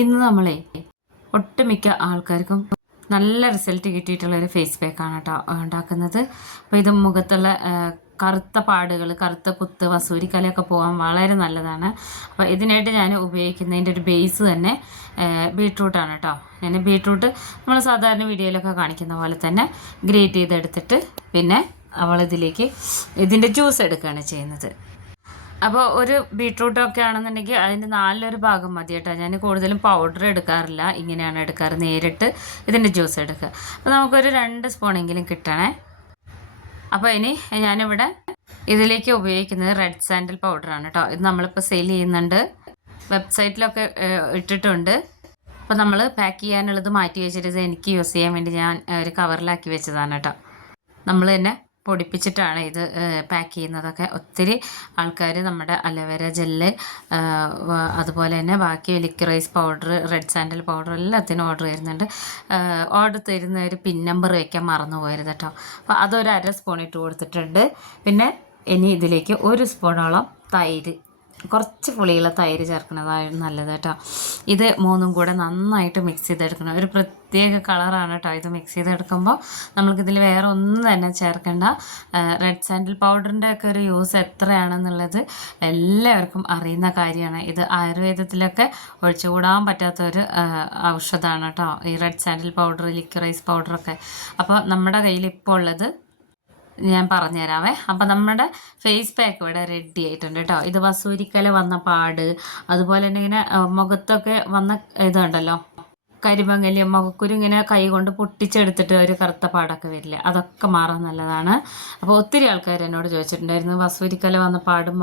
ഇന്ന് നമ്മളെ ഒട്ടുമിക്ക ആൾക്കാർക്കും നല്ല റിസൾട്ട് കിട്ടിയിട്ടുള്ളൊരു ഫേസ് പാക്കാണ് കേട്ടോ ഉണ്ടാക്കുന്നത്. അപ്പോൾ ഇത് മുഖത്തുള്ള കറുത്ത പാടുകൾ, കറുത്ത കുത്ത്, വസൂരിക്കലയൊക്കെ പോകാൻ വളരെ നല്ലതാണ്. അപ്പോൾ ഇതിനായിട്ട് ഞാൻ ഉപയോഗിക്കുന്നതിൻ്റെ ഒരു ബേസ് തന്നെ ബീട്രൂട്ടാണ് കേട്ടോ. ഞാൻ ബീട്രൂട്ട് നമ്മൾ സാധാരണ വീഡിയോയിലൊക്കെ കാണിക്കുന്ന പോലെ തന്നെ ഗ്രേറ്റ് ചെയ്തെടുത്തിട്ട് പിന്നെ അവളിതിലേക്ക് ഇതിൻ്റെ ജ്യൂസ് എടുക്കുകയാണ് ചെയ്യുന്നത്. അപ്പോൾ ഒരു ബീട്രൂട്ടൊക്കെ ആണെന്നുണ്ടെങ്കിൽ അതിൻ്റെ നാലിലൊരു ഭാഗം മതി കേട്ടോ. ഞാൻ കൂടുതലും പൗഡർ എടുക്കാറില്ല, ഇങ്ങനെയാണ് എടുക്കാറ്, നേരിട്ട് ഇതിൻ്റെ ജ്യൂസ് എടുക്കുക. അപ്പോൾ നമുക്കൊരു 2 സ്പൂണെങ്കിലും കിട്ടണേ. അപ്പോൾ ഇനി ഞാനിവിടെ ഇതിലേക്ക് ഉപയോഗിക്കുന്നത് റെഡ് സാൻഡൽ പൗഡറാണ് കേട്ടോ. ഇത് നമ്മളിപ്പോൾ സെയിൽ ചെയ്യുന്നുണ്ട്, വെബ്സൈറ്റിലൊക്കെ ഇട്ടിട്ടുണ്ട്. അപ്പോൾ നമ്മൾ പാക്ക് ചെയ്യാനുള്ളത് മാറ്റി വെച്ചിട്ട് എനിക്ക് യൂസ് ചെയ്യാൻ വേണ്ടി ഞാൻ ഒരു കവറിലാക്കി വെച്ചതാണ് കേട്ടോ. നമ്മൾ തന്നെ പൊടിപ്പിച്ചിട്ടാണ് ഇത് പാക്ക് ചെയ്യുന്നതൊക്കെ. ഒത്തിരി ആൾക്കാർ നമ്മുടെ അലോവേര ജെല്ല്, അതുപോലെ തന്നെ ബാക്കി ലിക്വിറൈസ് പൗഡർ, റെഡ് സാൻഡൽ പൗഡർ എല്ലാത്തിനും ഓർഡർ ചെയ്യുന്നുണ്ട്. ഓർഡർ തരുന്നവർ പിൻ നമ്പർ വയ്ക്കാൻ മറന്നു പോയത് കേട്ടോ. അപ്പോൾ അതൊരു 1/2 സ്പൂൺ ഇട്ട് കൊടുത്തിട്ടുണ്ട്. പിന്നെ ഇനി ഇതിലേക്ക് 1 സ്പൂണോളം തൈര്, കുറച്ച് പുളിയുള്ള തൈര് ചേർക്കുന്നതാണ് നല്ലത് കേട്ടോ. ഇത് 3ഉം കൂടെ നന്നായിട്ട് മിക്സ് ചെയ്തെടുക്കണം. ഒരു പ്രത്യേക കളറാണ് കേട്ടോ ഇത് മിക്സ് ചെയ്തെടുക്കുമ്പോൾ. നമ്മൾക്കിതിൽ വേറെ ഒന്നും തന്നെ ചേർക്കേണ്ട. റെഡ് സാൻഡൽ പൗഡറിൻ്റെ ഒക്കെ ഒരു യൂസ് എത്രയാണെന്നുള്ളത് എല്ലാവർക്കും അറിയുന്ന കാര്യമാണ്. ഇത് ആയുർവേദത്തിലൊക്കെ ഒഴിച്ചുകൂടാൻ പറ്റാത്തൊരു ഔഷധമാണ് കേട്ടോ ഈ റെഡ് സാൻഡൽ പൗഡർ, ലിക്വിറൈസ് പൗഡറൊക്കെ. അപ്പോൾ നമ്മുടെ കയ്യിൽ ഇപ്പോൾ ഉള്ളത് ഞാൻ പറഞ്ഞുതരാവേ. അപ്പം നമ്മുടെ ഫേസ് പാക്ക് ഇവിടെ റെഡി ആയിട്ടുണ്ട് കേട്ടോ. ഇത് വസൂരിക്കല വന്ന പാട്, അതുപോലെ തന്നെ ഇങ്ങനെ മുഖത്തൊക്കെ വന്ന ഇതുണ്ടല്ലോ, കരിമങ്ങല്, മുഖക്കുരു ഇങ്ങനെ കൈ കൊണ്ട് പൊട്ടിച്ചെടുത്തിട്ട് ഒരു കറുത്ത പാടൊക്കെ വരില്ല, അതൊക്കെ മാറാൻ നല്ലതാണ്. അപ്പോൾ ഒത്തിരി ആൾക്കാർ എന്നോട് ചോദിച്ചിട്ടുണ്ടായിരുന്നു, വസൂരിക്കല വന്ന പാടും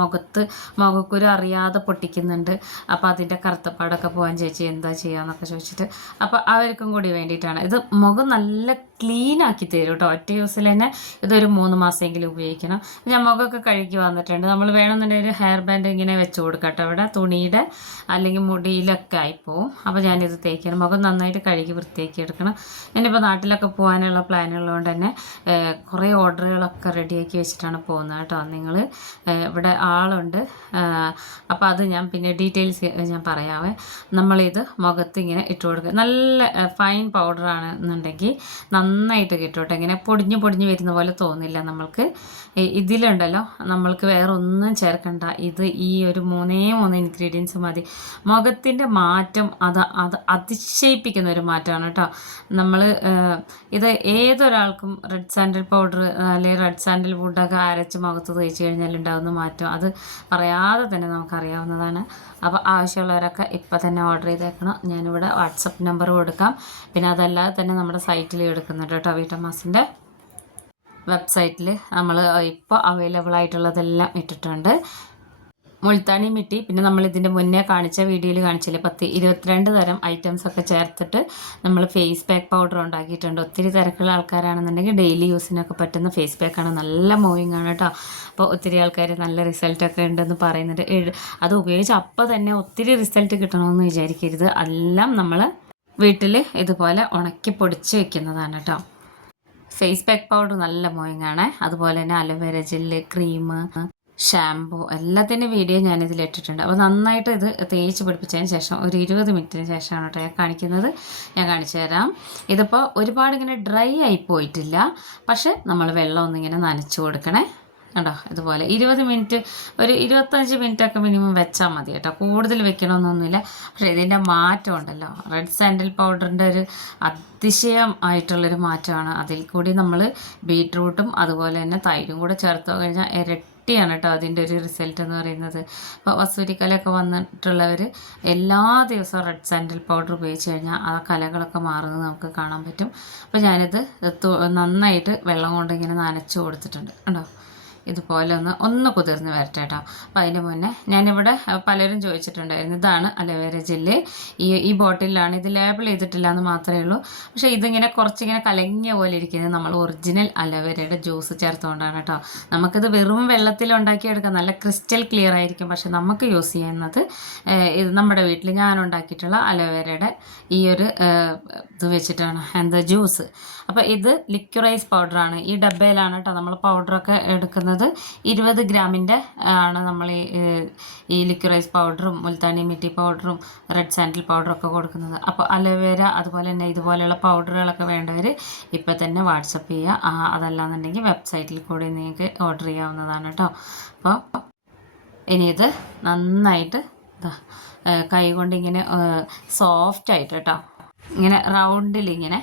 മുഖക്കുരു അറിയാതെ പൊട്ടിക്കുന്നുണ്ട്, അപ്പോൾ അതിൻ്റെ കറുത്ത പാടൊക്കെ പോകാൻ ചേച്ചി എന്താ ചെയ്യാന്നൊക്കെ ചോദിച്ചിട്ട്. അപ്പോൾ അവർക്കും കൂടി വേണ്ടിയിട്ടാണ്. ഇത് മുഖം നല്ല ക്ലീൻ ആക്കി തരും കേട്ടോ. ഒറ്റ യൂസിൽ തന്നെ ഇതൊരു 3 മാസമെങ്കിലും ഉപയോഗിക്കണം. ഞാൻ മുഖമൊക്കെ കഴുകി വന്നിട്ടുണ്ട്. നമ്മൾ വേണമെന്നുണ്ടെങ്കിൽ ഹെയർ ബാൻഡ് ഇങ്ങനെ വെച്ച് കൊടുക്കാം കേട്ടോ. ഇവിടെ തുണിയുടെ അല്ലെങ്കിൽ മുടിയിലൊക്കെ ആയിപ്പോവും. അപ്പോൾ ഞാനിത് തേക്കണം. മുഖം നന്നായിട്ട് കഴുകി വൃത്തിയാക്കി എടുക്കണം. ഞാനിപ്പോൾ നാട്ടിലൊക്കെ പോകാനുള്ള പ്ലാനുള്ളതുകൊണ്ട് തന്നെ കുറേ ഓർഡറുകളൊക്കെ റെഡിയാക്കി വെച്ചിട്ടാണ് പോകുന്നത് കേട്ടോ. നിങ്ങൾ ഇവിടെ ആളുണ്ട്. അപ്പോൾ അത് ഞാൻ പിന്നെ ഡീറ്റെയിൽസ് ഞാൻ പറയാവേ. നമ്മളിത് മുഖത്ത് ഇങ്ങനെ ഇട്ട് കൊടുക്കുക. നല്ല ഫൈൻ പൗഡറാണ് എന്നുണ്ടെങ്കിൽ നന്നായിട്ട് കിട്ടും. ഇങ്ങനെ പൊടിഞ്ഞ് വരുന്ന പോലെ തോന്നില്ല നമ്മൾക്ക്. ഇതിലുണ്ടല്ലോ നമ്മൾക്ക് വേറെ ഒന്നും ചേർക്കണ്ട. ഇത് ഈ ഒരു 3 ഇൻഗ്രീഡിയൻസ് മതി. മുഖത്തിൻ്റെ മാറ്റം അത് അതിശയിപ്പിക്കുന്ന ഒരു മാറ്റമാണ് കേട്ടോ. നമ്മൾ ഇത് ഏതൊരാൾക്കും റെഡ് സാൻഡൽ പൗഡർ അല്ലെങ്കിൽ റെഡ് സാൻഡൽ വുഡൊക്കെ അരച്ച് മുഖത്ത് തേച്ച് കഴിഞ്ഞാൽ ഉണ്ടാകുന്ന മാറ്റം അത് പറയാതെ തന്നെ നമുക്കറിയാവുന്നതാണ്. അപ്പോൾ ആവശ്യമുള്ളവരൊക്കെ ഇപ്പം തന്നെ ഓർഡർ ചെയ്തേക്കണം. ഞാനിവിടെ വാട്സപ്പ് നമ്പർ കൊടുക്കാം. പിന്നെ അതല്ലാതെ തന്നെ നമ്മുടെ സൈറ്റിൽ എടുക്കുന്നുണ്ട് കേട്ടോ. വീട്ടമ്മാസിൻ്റെ വെബ്സൈറ്റിൽ നമ്മൾ ഇപ്പോൾ അവൈലബിൾ ആയിട്ടുള്ളതെല്ലാം ഇട്ടിട്ടുണ്ട്. മുൾത്താനി മിട്ടി, പിന്നെ നമ്മൾ ഇതിൻ്റെ മുന്നേ കാണിച്ച വീഡിയോയിൽ കാണിച്ചില്ലേ 22 തരം ഐറ്റംസൊക്കെ ചേർത്തിട്ട് നമ്മൾ ഫേസ് പാക്ക് പൗഡർ ഉണ്ടാക്കിയിട്ടുണ്ട്. ഒത്തിരി തിരക്കുള്ള ആൾക്കാരാണെന്നുണ്ടെങ്കിൽ ഡെയിലി യൂസിനൊക്കെ പറ്റുന്ന ഫേസ് പാക്കാണ്. നല്ല മൂവിങ് ആണ് കേട്ടോ. അപ്പോൾ ഒത്തിരി ആൾക്കാർ നല്ല റിസൾട്ടൊക്കെ ഉണ്ടെന്ന് പറയുന്നുണ്ട്. അത് ഉപയോഗിച്ച് അപ്പോൾ തന്നെ ഒത്തിരി റിസൾട്ട് കിട്ടണമെന്ന് വിചാരിക്കരുത്. എല്ലാം നമ്മൾ വീട്ടിൽ ഇതുപോലെ ഉണക്കി പൊടിച്ച് വെക്കുന്നതാണ് കേട്ടോ. ഫേസ് പാക്ക് പൗഡർ നല്ല മൂവിങ് ആണ്. അതുപോലെ തന്നെ അലോവേര ജെല്ല്, ക്രീം, ഷാമ്പു എല്ലാത്തിൻ്റെ വീഡിയോ ഞാനിതിൽ ഇട്ടിട്ടുണ്ട്. അപ്പോൾ നന്നായിട്ട് ഇത് തേച്ച് പിടിപ്പിച്ചതിന് ശേഷം ഒരു 20 മിനിറ്റിന് ശേഷമാണ് കേട്ടോ ഞാൻ കാണിക്കുന്നത്. ഞാൻ കാണിച്ചു തരാം. ഇതിപ്പോൾ ഒരുപാട് ഇങ്ങനെ ഡ്രൈ ആയി പോയിട്ടില്ല, പക്ഷെ നമ്മൾ വെള്ളം ഒന്നിങ്ങനെ നനച്ച് കൊടുക്കണേ കേട്ടോ. ഇതുപോലെ 20 മിനിറ്റ്, ഒരു 25 മിനിറ്റൊക്കെ മിനിമം വെച്ചാൽ മതി കേട്ടോ. കൂടുതൽ വെക്കണമെന്നൊന്നുമില്ല. പക്ഷേ ഇതിൻ്റെ മാറ്റം ഉണ്ടല്ലോ, റെഡ് സാൻഡൽ പൗഡറിൻ്റെ ഒരു അതിശയം ആയിട്ടുള്ളൊരു മാറ്റമാണ്. അതിൽ കൂടി നമ്മൾ ബീട്രൂട്ടും അതുപോലെ തന്നെ തൈരും കൂടെ ചേർത്ത് കഴിഞ്ഞാൽ ഇരട്ടിയാണ് കേട്ടോ അതിൻ്റെ ഒരു റിസൾട്ട് എന്ന് പറയുന്നത്. അപ്പോൾ വസൂരിക്കലയൊക്കെ വന്നിട്ടുള്ളവർ എല്ലാ ദിവസവും റെഡ് സാൻഡൽ പൗഡർ ഉപയോഗിച്ച് കഴിഞ്ഞാൽ ആ കലകളൊക്കെ മാറുന്നത് നമുക്ക് കാണാൻ പറ്റും. അപ്പോൾ ഞാനിത് നന്നായിട്ട് വെള്ളം കൊണ്ട് ഇങ്ങനെ നനച്ച് കൊടുത്തിട്ടുണ്ട് കേട്ടോ. ഇതുപോലെ ഒന്ന് കുതിർന്ന് വരട്ടെ കേട്ടോ. അപ്പോൾ അതിൻ്റെ മുന്നേ ഞാനിവിടെ പലരും ചോദിച്ചിട്ടുണ്ടായിരുന്നു, ഇതാണ് അലോവേര ജെല്ല്, ഈ ബോട്ടിലാണ്. ഇത് ലേബിൾ ചെയ്തിട്ടില്ല എന്ന് മാത്രമേ ഉള്ളൂ. പക്ഷേ ഇതിങ്ങനെ കുറച്ചിങ്ങനെ കലങ്ങിയ പോലെ ഇരിക്കുന്നത് നമ്മൾ ഒറിജിനൽ അലോവേരയുടെ ജ്യൂസ് ചേർത്തുകൊണ്ടാണ് കേട്ടോ. നമുക്കിത് വെറും വെള്ളത്തിൽ ഉണ്ടാക്കിയെടുക്കാം, നല്ല ക്രിസ്റ്റൽ ക്ലിയർ ആയിരിക്കും. പക്ഷെ നമുക്ക് യൂസ് ചെയ്യുന്നത് ഇത് നമ്മുടെ വീട്ടിൽ ഞാൻ ഉണ്ടാക്കിയിട്ടുള്ള അലോവേരയുടെ ഈ ഒരു ഇത് വെച്ചിട്ടാണ് ജ്യൂസ്. അപ്പോൾ ഇത് ലിക്വിറൈസ് പൗഡറാണ്. ഈ ഡബ്ബയിലാണ് കേട്ടോ നമ്മൾ പൗഡറൊക്കെ എടുക്കുന്നത്. കൊടുക്കുന്നത് 20 ഗ്രാമിൻ്റെ ആണ് നമ്മൾ ഈ ലിക്വിറൈസ് പൗഡറും മുൽത്താനി മിട്ടി പൗഡറും റെഡ് സാൻഡിൽ പൗഡറൊക്കെ കൊടുക്കുന്നത്. അപ്പോൾ അലോവേര അതുപോലെ തന്നെ ഇതുപോലെയുള്ള പൗഡറുകളൊക്കെ വേണ്ടവർ ഇപ്പോൾ തന്നെ വാട്സപ്പ് ചെയ്യുക. അതല്ലാന്നുണ്ടെങ്കിൽ വെബ്സൈറ്റിൽ കൂടി നിങ്ങൾക്ക് ഓർഡർ ചെയ്യാവുന്നതാണ് കേട്ടോ. അപ്പോൾ ഇനി ഇത് നന്നായിട്ട് കൈ കൊണ്ട് ഇങ്ങനെ സോഫ്റ്റായിട്ട് കേട്ടോ ഇങ്ങനെ റൗണ്ടിലിങ്ങനെ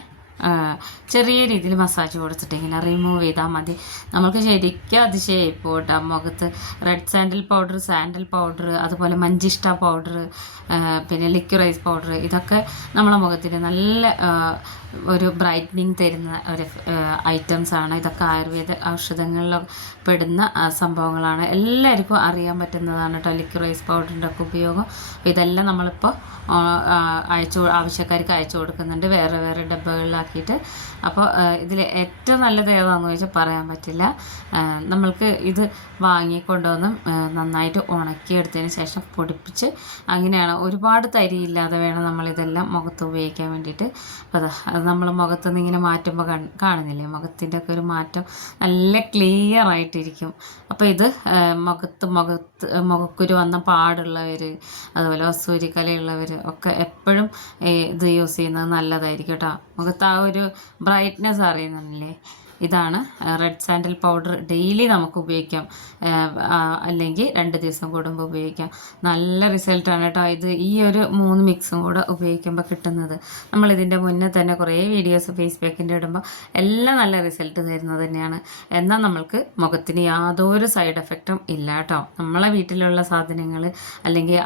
ചെറിയ രീതിയിൽ മസാജ് കൊടുത്തിട്ട് ഇങ്ങനെ റിമൂവ് ചെയ്താൽ മതി. നമുക്ക് ശരിക്കും അതിശയായി പോകട്ടോ മുഖത്ത്. റെഡ് സാൻഡിൽ പൗഡർ അതുപോലെ മഞ്ചിഷ്ട പൗഡർ പിന്നെ ലിക്വിറൈസ് പൗഡർ ഇതൊക്കെ നമ്മളെ മുഖത്തിന് നല്ല ഒരു ബ്രൈറ്റനിങ് തരുന്ന ഒരു ഐറ്റംസാണ്. ഇതൊക്കെ ആയുർവേദ ഔഷധങ്ങളിൽ പെടുന്ന സംഭവങ്ങളാണ്. എല്ലാവർക്കും അറിയാൻ പറ്റുന്നതാണ് കേട്ടോ ലിക്വിറൈസ് പൗഡറിൻ്റെ ഒക്കെ ഉപയോഗം. അപ്പോൾ ഇതെല്ലാം നമ്മളിപ്പോൾ ആവശ്യക്കാർക്ക് അയച്ചു കൊടുക്കുന്നുണ്ട് വേറെ വേറെ ഡബ്ബകളിലാക്കിയിട്ട്. അപ്പോൾ ഇതിൽ ഏറ്റവും നല്ലത് ഏതാണെന്ന് ചോദിച്ചാൽ പറയാൻ പറ്റില്ല. നമ്മൾക്ക് ഇത് വാങ്ങിക്കൊണ്ടുവന്ന് നന്നായിട്ട് ഉണക്കിയെടുത്തതിന് ശേഷം പൊടിപ്പിച്ച് അങ്ങനെയാണ്, ഒരുപാട് തരിയില്ലാതെ വേണം നമ്മളിതെല്ലാം മുഖത്ത് ഉപയോഗിക്കാൻ വേണ്ടിയിട്ട്. അപ്പോൾ അത് നമ്മൾ മുഖത്തുനിന്ന് ഇങ്ങനെ മാറ്റുമ്പോൾ കാണുന്നില്ലേ മുഖത്തിൻ്റെ ഒക്കെ ഒരു മാറ്റം നല്ല ക്ലിയർ ആയിട്ടിരിക്കും. അപ്പോൾ ഇത് മുഖക്കുരു വന്ന പാടുള്ളവർ അതുപോലെ വസൂരിക്കലയുള്ളവർ ഒക്കെ എപ്പോഴും ഇത് യൂസ് ചെയ്യുന്നത് നല്ലതായിരിക്കും കേട്ടോ. മുഖത്ത് ആ ഒരു ബ്രൈറ്റ്നെസ് അറിയുന്നില്ലേ. ഇതാണ് റെഡ് സാൻഡിൽ പൗഡർ. ഡെയിലി നമുക്ക് ഉപയോഗിക്കാം, അല്ലെങ്കിൽ 2 ദിവസം കൂടുമ്പോൾ ഉപയോഗിക്കാം. നല്ല റിസൾട്ടാണ് കേട്ടോ ഇത്. ഈ ഒരു 3 മിക്സും കൂടെ ഉപയോഗിക്കുമ്പോൾ കിട്ടുന്നത്. നമ്മളിതിൻ്റെ മുന്നേ തന്നെ കുറേ വീഡിയോസ് ഫേസ്ബുക്കിൻ്റെ ഇടുമ്പോൾ എല്ലാം നല്ല റിസൾട്ട് തരുന്നത് തന്നെയാണ്. എന്നാൽ നമ്മൾക്ക് മുഖത്തിന് യാതൊരു സൈഡ് എഫക്റ്റും ഇല്ല കേട്ടോ. നമ്മളെ വീട്ടിലുള്ള സാധനങ്ങൾ അല്ലെങ്കിൽ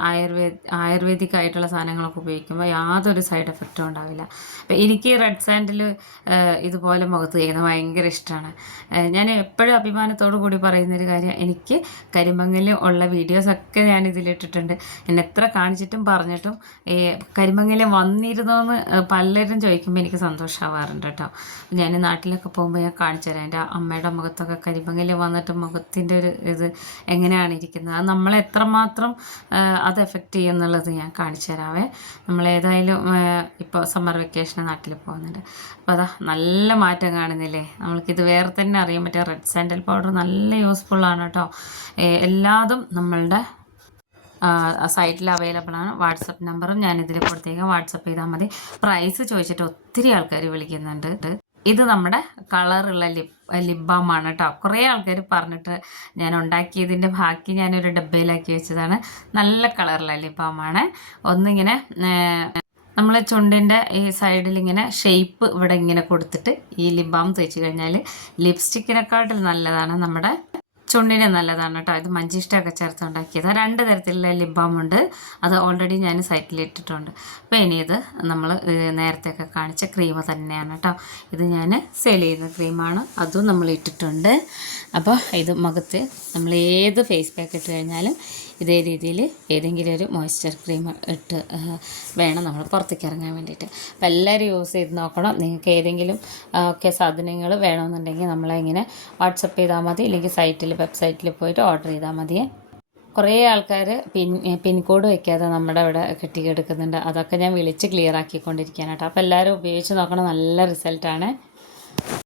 ആയുർവേദിക് ആയിട്ടുള്ള സാധനങ്ങളൊക്കെ ഉപയോഗിക്കുമ്പോൾ യാതൊരു സൈഡ് എഫക്റ്റും ഉണ്ടാവില്ല. അപ്പം എനിക്ക് റെഡ് സാൻഡിൽ ഇതുപോലെ മുഖത്ത് ചെയ്യുന്നത് ഭയങ്കര ഇഷ്ടമാണ്. ഞാൻ എപ്പോഴും അഭിമാനത്തോടു കൂടി പറയുന്നൊരു കാര്യം, എനിക്ക് കരിമങ്ങൽ ഉള്ള വീഡിയോസൊക്കെ ഞാൻ ഇതിലിട്ടിട്ടുണ്ട്. എന്നെ എത്ര കാണിച്ചിട്ടും പറഞ്ഞിട്ടും കരിമങ്ങൽ വന്നിരുന്നോന്ന് പലരും ചോദിക്കുമ്പോൾ എനിക്ക് സന്തോഷമാവാറുണ്ട് കേട്ടോ. ഞാൻ നാട്ടിലൊക്കെ പോകുമ്പോൾ ഞാൻ കാണിച്ചു തരാം എൻ്റെ അമ്മയുടെ മുഖത്തൊക്കെ കരിമങ്ങൽ വന്നിട്ട് മുഖത്തിൻ്റെ ഒരു ഇത് എങ്ങനെയാണ് ഇരിക്കുന്നത്, അത് നമ്മളെ എത്രമാത്രം അത് എഫക്റ്റ് ചെയ്യും എന്നുള്ളത് ഞാൻ കാണിച്ചു തരാവേ. നമ്മളേതായാലും ഇപ്പോൾ സമ്മർ വെക്കേഷന് നാട്ടിൽ പോകുന്നുണ്ട്. അപ്പോൾ അതാ നല്ല മാറ്റം കാണുന്നില്ലേ. നമ്മൾക്കിത് വേറെ തന്നെ അറിയാൻ പറ്റുക. റെഡ് സാൻഡിൽ പൗഡർ നല്ല യൂസ്ഫുള്ളാണ് കേട്ടോ. എല്ലാതും നമ്മളുടെ സൈറ്റിൽ അവൈലബിൾ ആണ്. വാട്സപ്പ് നമ്പറും ഞാനിതിൽ കൊടുത്തേക്കാം, വാട്സപ്പ് ചെയ്താൽ മതി. പ്രൈസ് ചോദിച്ചിട്ട് ഒത്തിരി ആൾക്കാർ വിളിക്കുന്നുണ്ട്. ഇത് നമ്മുടെ കളറുള്ള ലിപ് ബാമാണ് കേട്ടോ. കുറേ ആൾക്കാർ പറഞ്ഞിട്ട് ഞാൻ ഉണ്ടാക്കിയതിൻ്റെ ബാക്കി ഞാനൊരു ഡബ്ബയിലാക്കി വെച്ചതാണ്. നല്ല കളറുള്ള ലിപ് ബാമാണ്. ഒന്നിങ്ങനെ നമ്മൾ ചുണ്ടിൻ്റെ ഈ സൈഡിൽ ഇങ്ങനെ ഷേപ്പ് ഇവിടെ ഇങ്ങനെ കൊടുത്തിട്ട് ഈ ലിപ് ബാം തേച്ച് കഴിഞ്ഞാൽ ലിപ്സ്റ്റിക്കിനെക്കാട്ടിൽ നല്ലതാണ്, നമ്മുടെ ചുണ്ടിന് നല്ലതാണ് കേട്ടോ. ഇത് മഞ്ചിഷ്ടമൊക്കെ ചേർത്ത് ഉണ്ടാക്കിയത്. 2 തരത്തിലുള്ള ലിപ് ബാം ഉണ്ട്. അത് ഓൾറെഡി ഞാൻ സൈറ്റിൽ ഇട്ടിട്ടുണ്ട്. അപ്പോൾ ഇനി ഇത് നമ്മൾ നേരത്തെയൊക്കെ കാണിച്ച ക്രീം തന്നെയാണ് കേട്ടോ. ഇത് ഞാൻ സെയിൽ ചെയ്യുന്ന ക്രീമാണ്, അതും നമ്മൾ ഇട്ടിട്ടുണ്ട്. അപ്പോൾ ഇത് മുഖത്ത് നമ്മൾ ഏത് ഫേസ് പാക്ക് ഇട്ട് കഴിഞ്ഞാലും ഇതേ രീതിയിൽ ഏതെങ്കിലും ഒരു മോയ്സ്ചർ ക്രീം ഇട്ട് വേണം നമ്മൾ പുറത്തേക്ക് ഇറങ്ങാൻ വേണ്ടിയിട്ട്. അപ്പോൾ എല്ലാവരും യൂസ് ചെയ്ത് നോക്കണം. നിങ്ങൾക്ക് ഏതെങ്കിലും ഒക്കെ സാധനങ്ങൾ വേണമെന്നുണ്ടെങ്കിൽ നമ്മളെ ഇങ്ങനെ വാട്സപ്പ് ചെയ്താൽ മതി, അല്ലെങ്കിൽ വെബ്സൈറ്റിൽ പോയിട്ട് ഓർഡർ ചെയ്താൽ മതിയേ. കുറേ ആൾക്കാർ പിൻകോഡ് വയ്ക്കാതെ നമ്മുടെ ഇവിടെ കെട്ടിക്കെടുക്കുന്നുണ്ട്. അതൊക്കെ ഞാൻ വിളിച്ച് ക്ലിയർ ആക്കിക്കൊണ്ടിരിക്കാനാട്ടോ. അപ്പോൾ എല്ലാവരും ഉപയോഗിച്ച് നോക്കണം, നല്ല റിസൾട്ടാണ്.